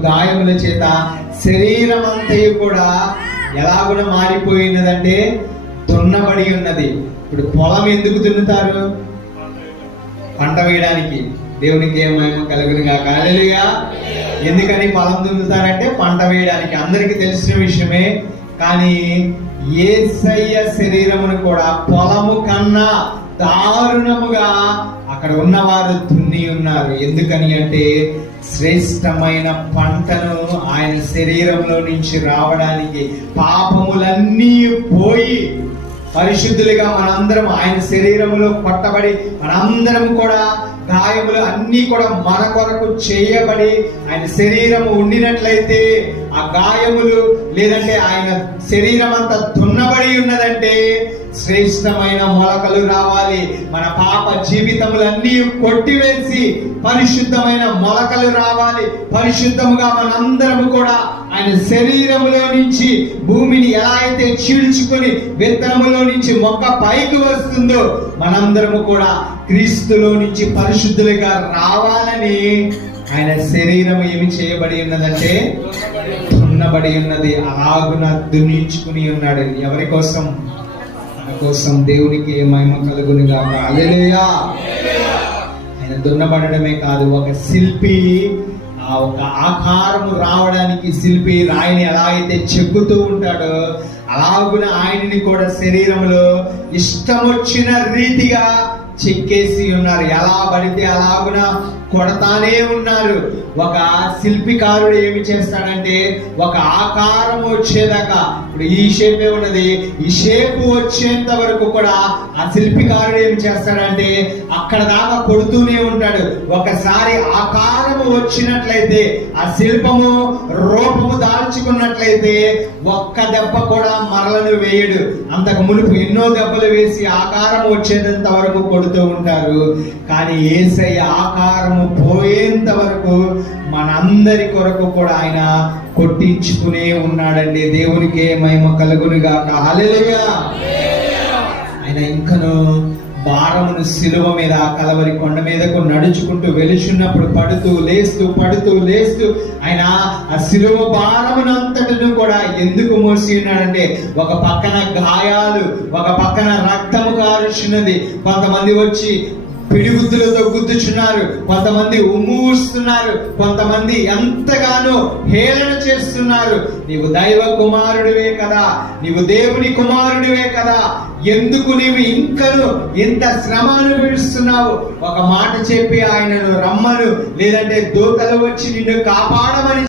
గాయముల చేత శరీరం అంతయు కూడా ఎలాగున మారిపోయినదంటే దున్నబడి ఉన్నది. ఇప్పుడు పొలం ఎందుకు దున్నుతారు? పంట వేయడానికి. దేవునికి ఏమేమో కలుగును కాలేలుగా ఎందుకని పొలం దున్నుతారంటే పంట వేయడానికి. అందరికీ తెలిసిన విషయమే. కానీ ఏసయ్య శరీరమును కూడా పొలము కన్నా దారుణముగా అక్కడ ఉన్నవారు దున్ని ఉన్నారు. ఎందుకని అంటే శ్రేష్టమైన పంటను ఆయన శరీరంలో నుంచి రావడానికి పాపములన్నీ పోయి పరిశుద్ధులుగా మనందరం ఆయన శరీరంలో కొట్టబడి మనందరం కూడా గాయములు అన్నీ కూడా మన కొరకు చేయబడి ఆయన శరీరము ఉండినట్లయితే ఆ గాయములు లేదంటే ఆయన శరీరం అంతా దున్నబడి ఉన్నదంటే శ్రేష్టమైన మొలకలు రావాలి. మన పాప జీవితములన్నీ కొట్టివేసి పరిశుద్ధమైన మొలకలు రావాలి. పరిశుద్ధముగా మనందరము కూడా ఆయన శరీరములో నుంచి భూమిని ఎలా అయితే చీల్చుకొని విత్తనములో నుంచి మొక్క పైకి వస్తుందో మనందరము కూడా క్రీస్తులో నుంచి పరిశుద్ధులుగా రావాలని ఆయన శరీరం ఏమి చేయబడి ఉన్నదంటే ఉన్నబడి ఉన్నది. అలాగున దున్నించుకుని ఉన్నాడు. ఎవరి కోసం? మన కోసం దేవునికి మహిమ కలుగుని గాక. అలెలుయా ఆయన దున్నబడమే కాదు ఒక శిల్పి ఆ ఒక ఆకారము రావడానికి శిల్పి రాయిని ఎలా అయితే చెక్కుతూ ఉంటాడో అలాగున ఆయనని కూడా శరీరంలో ఇష్టం వచ్చిన రీతిగా చెక్కేసి ఉన్నారు. ఎలా పడితే అలాగున కొడతానే ఉన్నారు. ఒక శిల్పికారుడు ఏమి చేస్తాడంటే ఒక ఆకారం వచ్చేదాకా ఇప్పుడు ఈ షేపే ఉన్నది ఈ షేప్ వచ్చేంత వరకు కూడా ఆ శిల్పికారుడు ఏమి చేస్తాడంటే అక్కడ దాకా కొడుతూనే ఉంటాడు. ఒకసారి ఆకారము వచ్చినట్లయితే ఆ శిల్పము రూపము దాల్చుకున్నట్లయితే ఒక్క దెబ్బ కూడా మరలను వేయడు. అంతకు మునుపు ఎన్నో దెబ్బలు వేసి ఆకారం వచ్చేంత వరకు కొడుతూ ఉంటారు. కానీ ఏసై ఆకారము పోయేంత వరకు మనందరి కొరకు కూడా ఆయన కొట్టించుకునే ఉన్నాడండి. దేవునికి మహిమ కలుగును గాక. ఆయన ఇంకను భారమును శిలువ మీద కలవరి కొండ మీదకు నడుచుకుంటూ వెలుచున్నప్పుడు పడుతూ లేస్తూ పడుతూ లేస్తూ ఆయన ఆ శిలువ భారమునంతటి ఎందుకు మోసి ఉన్నాడంటే ఒక పక్కన గాయాలు ఒక పక్కన రక్తము కారుచున్నది. కొంతమంది వచ్చి పిడిగుద్దులతో గుద్దుచున్నారు కొంతమంది ఉమ్మూస్తున్నారు కొంతమంది ఎంతగానో హేళన చేస్తున్నారు. నీవు దైవ కుమారుడివే కదా. నీవు దేవుని కుమారుడివే కదా. ఎందుకు నీవు ఇంకను ఇంత శ్రమ అనుభవిస్తున్నావు ఒక మాట చెప్పి ఆయనను రమ్మను. లేదంటే దూతలు వచ్చి నిన్ను కాపాడమని